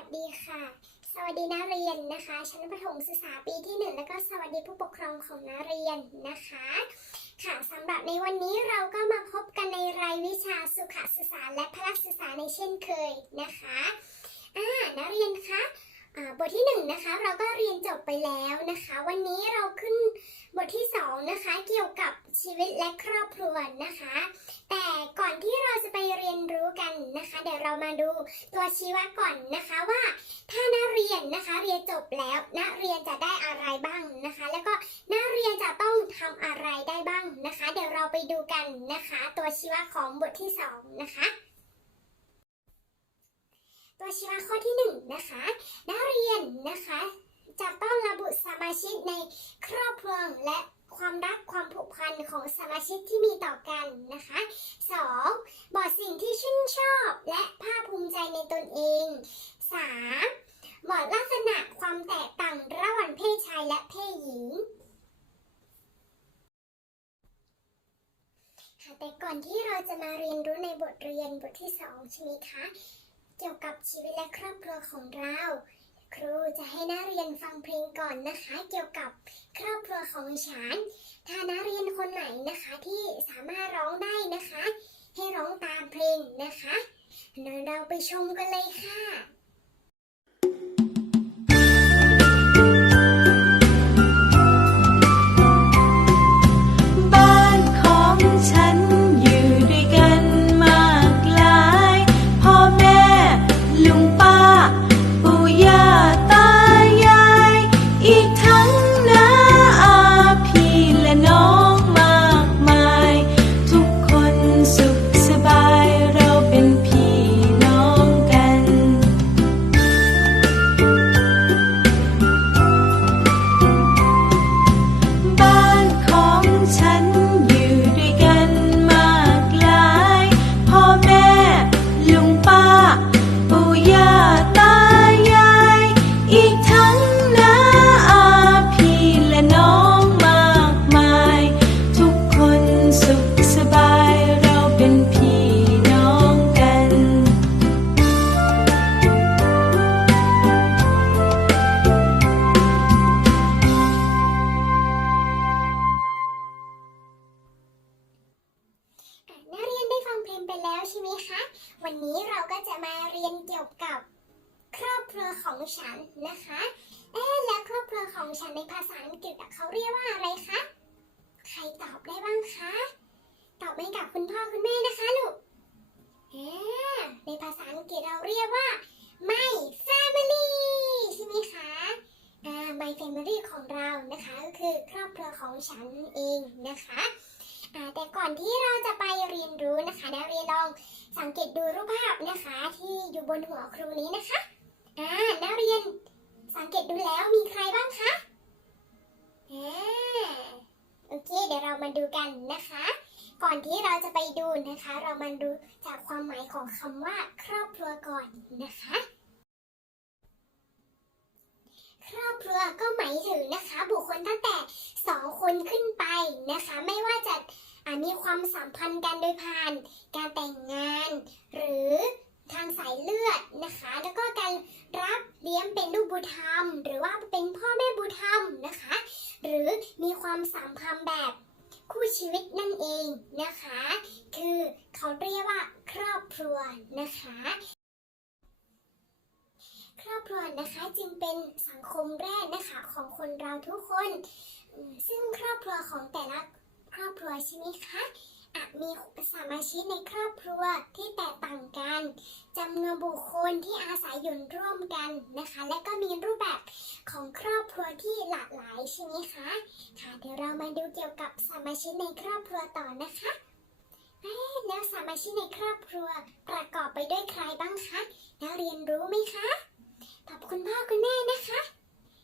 วัสดีค่ะ สวัสดีนักเรียนนะคะ ชั้นประถมศึกษาปีที่หนึ่งแล้วก็สวัสดีผู้ปกครองของนักเรียนนะคะ ค่ะสำหรับในวันนี้เราก็มาพบกันในรายวิชาสุขศึกษาและพละศึกษาในเช่นเคยนะคะอ่านักเรียนคะบทที่หนึ่งนะคะเราก็เรียนจบไปแล้วนะคะ วันนี้เราขึ้นบทที่สองนะคะเกี่ยวกับชีวิตและครอบครัวนะคะ แต่ก่อนที่ กันนะคะ เดี๋ยวเรามาดูตัวชี้วัดก่อนนะคะว่าถ้านักเรียนนะคะเรียนจบแล้วนักเรียนจะได้อะไรบ้างนะคะ แล้วก็นักเรียนจะต้องทำอะไรได้บ้างนะคะ เดี๋ยวเราไปดูกันนะคะ ตัวชี้วัดของบทที่สองนะคะตัวชี้วัดข้อที่หนึ่งนะคะนักเรียนนะคะ จะต้องระบุสมาชิกในครอบครัวและ ความรักความผูกพันของสมาชิกที่มีต่อกันนะคะ 2. บอกสิ่งที่ชื่นชอบและภาคภูมิใจในตนเอง 3. บอกลักษณะความแตกต่างระหว่างเพศชายและเพศหญิงค่ะแต่ก่อนที่เราจะมาเรียนรู้ในบทเรียนบทที่ 2 ใช่ไหมคะ เกี่ยวกับชีวิตและครอบครัวของเรา ครูจะให้นักเรียนฟังเพลงก่อนนะคะ เกี่ยวกับครอบครัวของฉัน ถ้านักเรียนคนไหนนะคะที่สามารถร้องได้นะคะ ให้ร้องตามเพลงนะคะเดี๋ยวเราไปชมกันเลยค่ะ เกี่ยวกับครอบครัวของฉันนะคะ เอ๊ะแล้วครอบครัวของฉันในภาษาอังกฤษเขาเรียกว่าอะไรคะ ใครตอบได้บ้างคะ ตอบให้กับคุณพ่อคุณแม่นะคะลูกเอ๊ะในภาษาอังกฤษเราเรียกว่า my family ใช่ไหมคะอ่า my family ของเรานะคะก็คือครอบครัวของฉันเองนะคะ แต่ก่อนที่เราจะไปเรียนรู้นะคะนักเรียนลองสังเกตดูรูปภาพนะคะ ที่อยู่บนหัวครูนี้นะคะอ่านักเรียนสังเกตดูแล้วมีใครบ้างคะอ่าโอเค เดี๋ยวเรามาดูกันนะคะ ก่อนที่เราจะไปดูนะคะ เรามาดูจากความหมายของคำว่า ครอบครัวก่อนนะคะ ครอบครัวก็หมายถึงนะคะ บุคคลตั้งแต่ คนขึ้นไปนะคะ ไม่ว่าจะมีความสัมพันธ์กันโดยผ่าน การแต่งงาน หรือทางสายเลือดนะคะ แล้วก็การรับเลี้ยงเป็นลูกบุญธรรม หรือว่าเป็นพ่อแม่บุญธรรมนะคะ หรือมีความสัมพันธ์แบบคู่ชีวิตนั่นเองนะคะ คือเขาเรียกว่าครอบครัวนะคะ ครอบครัวนะคะจึงเป็นสังคมแรกนะคะของคนเราทุกคน ซึ่งครอบครัวของแต่ละครอบครัวใช่ไหมคะอาจมีสมาชิกในครอบครัวที่แตกต่างกันจำนวนบุคคลที่อาศัยอยู่ร่วมกันนะคะ และก็มีรูปแบบของครอบครัวที่หลากหลายใช่ไหมคะค่ะเดี๋ยวเรามาดูเกี่ยวกับสมาชิกในครอบครัวต่อนะคะแล้วสมาชิกในครอบครัวประกอบไปด้วยใครบ้างคะนักเรียนรู้ไหมคะตอบคุณพ่อคุณแม่นะคะ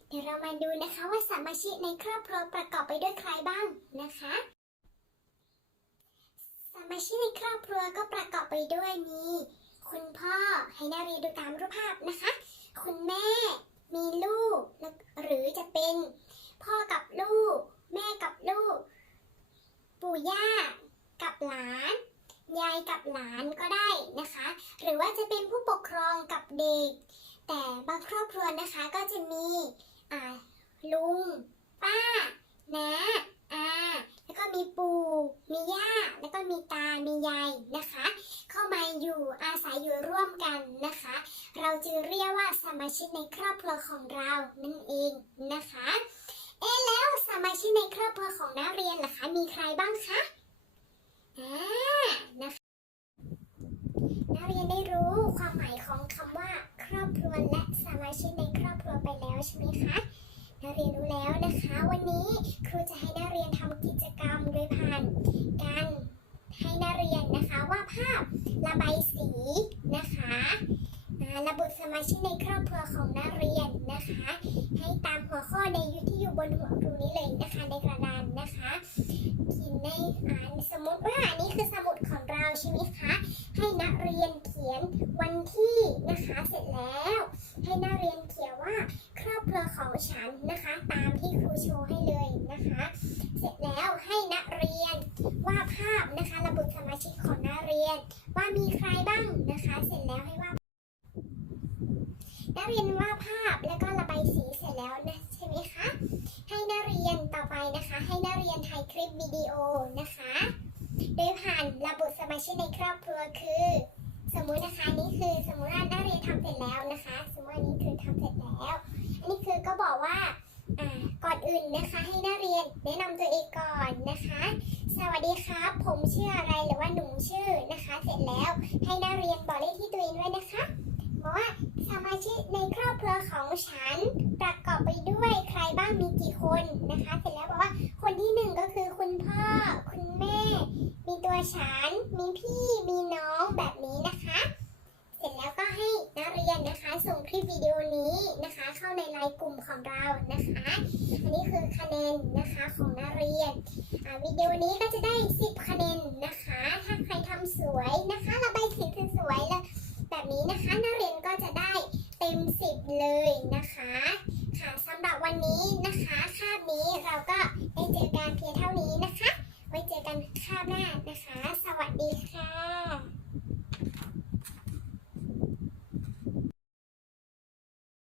เดี๋ยวเรามาดูนะคะว่าสมาชิกในครอบครัวประกอบไปด้วยใครบ้างนะคะสมาชิกในครอบครัวก็ประกอบไปด้วยมีคุณพ่อให้นักเรียนดูตามรูปภาพนะคะ คุณแม่มีลูก หรือจะเป็นพ่อกับลูก แม่กับลูก ปู่ย่ากับหลาน ยายกับหลานก็ได้นะคะ หรือว่าจะเป็นผู้ปกครองกับเด็ก แต่บางครอบครัวนะคะก็จะมี อ่าลุง ป้าน้าอาแล้วก็มีปู่มีย่า แล้วก็มีตา มียายนะคะ เข้ามาอยู่อาศัยอยู่ร่วมกันนะคะ เราจึงเรียกว่าสมาชิกในครอบครัวของเรานั่นเองนะคะ เอ๊แล้วสมาชิกในครอบครัวของนักเรียนล่ะคะ มีใครบ้างคะอ่านะคะนักเรียนได้รู้ความหมายของคำว่าครอบครัวและสมาชิกใน ไปแล้วใช่ไหมคะนักเรียนรู้แล้วนะคะ วันนี้ครูจะให้นักเรียนทำกิจกรรมโดยผ่านการให้นักเรียนนะคะวาดภาพระบายสีนะคะระบุสมาชิกในครอบครัวของนักเรียนนะคะ ให้ตามหัวข้อในยุทที่อยู่บนหัวครูนี้เลยนะคะในกระเขียนในอ่านสมมติว่าอันนี้คือสมุดของเราใช่ไหมคะ ให้นักเรียนเขียนวันที่นะคะเสร็จแล้ว ให้นักเรียนเขียนว่าครอบครัวของฉันนะคะ ตามที่ครูโชว์ให้เลยนะคะ เสร็จแล้วให้นักเรียนวาดภาพนะคะระบุสมาชิกของนักเรียน ว่ามีใครบ้างนะคะ เสร็จแล้วให้วาดนักเรียนวาดภาพแล้วก็ระบายสีเสร็จแล้วนะใช่ไหมคะให้นักเรียนต่อไปนะคะ ให้นักเรียนถ่ายคลิปวิดีโอนะคะ โดยผ่านระบุสมาชิกในครอบครัวคือ สมมุตินะคะนี่คือสมมุติว่านักเรียนทำเสร็จแล้วนะคะ สมมติว่าอันนี้คือทำเสร็จแล้ว อันนี้คือก็บอกว่าก่อนอื่นนะคะให้ รียนแนะนำตัวเองก่อนนะคะ สวัสดีครับ ผมชื่ออะไรหรือว่าหนูชื่อนะคะ เสร็จแล้วให้นักเรียนบอกเลขที่ตัวเองด้วยนะคะบอกว่าสมาชิกในครอบครัวของฉันประกอบไปด้วยใครบ้างมีกี่คนนะคะ เสร็จแล้วบอกว่าคนที่หนึ่งก็คือคุณพ่อ คุณแม่ มีตัวฉัน มีพี่ ของเรานะคะ อันนี้คือคะแนนนะคะของนักเรียนวิดีโอนี้ก็จะได้ 10 คะแนนนะคะ ถ้าใครทำสวยนะคะระบายสีสวยๆเลยแบบนี้นะคะนักเรียนก็จะได้เต็ม 10 เลยนะคะ ค่ะสำหรับวันนี้นะคะ